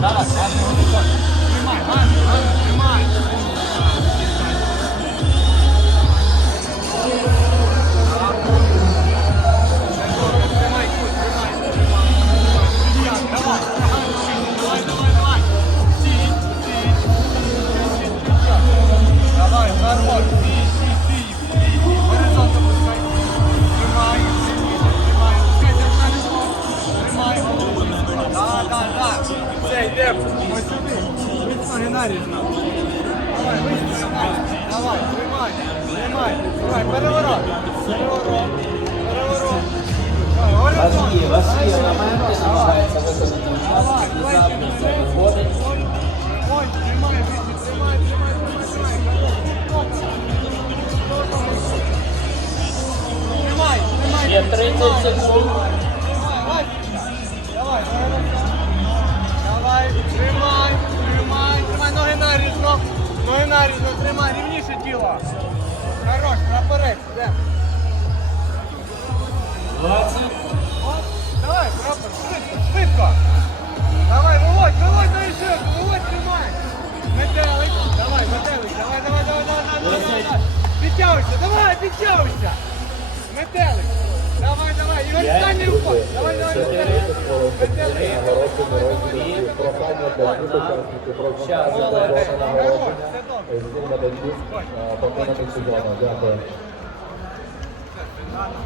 Тримай, гарно, гарно, тримай. Тримай, голову. Да, да, да. Все, йдемо. Ось сюди. Вийшла Геннадіївна. Давай, вийшла Давай, тримай, тримай, тримай. Переворот. Переворот. Переворот. Давай, У є, у вас є Давай, елементи, давай. виконати Давай, власний давай, це виходить. Ой, ой, тримай, Вітя, тримай, тримай, тримай, тримай. Тримай, тримай. Є 30 секунд. Тримай, рівніше. Хорош, наперед, йдемо. 20. Оп, Давай, прапор, швидко, швидко. Давай, виводь, виводь на рішетку, виводь, тримай. Метелик, давай, метелик, давай, давай, давай, давай, давай, давай, давай. Підтягуйся, давай, підтягуйся. Метелик, давай, давай, Ігор, стань не входь. Давай, давай, метелик. Метелик. Дякую.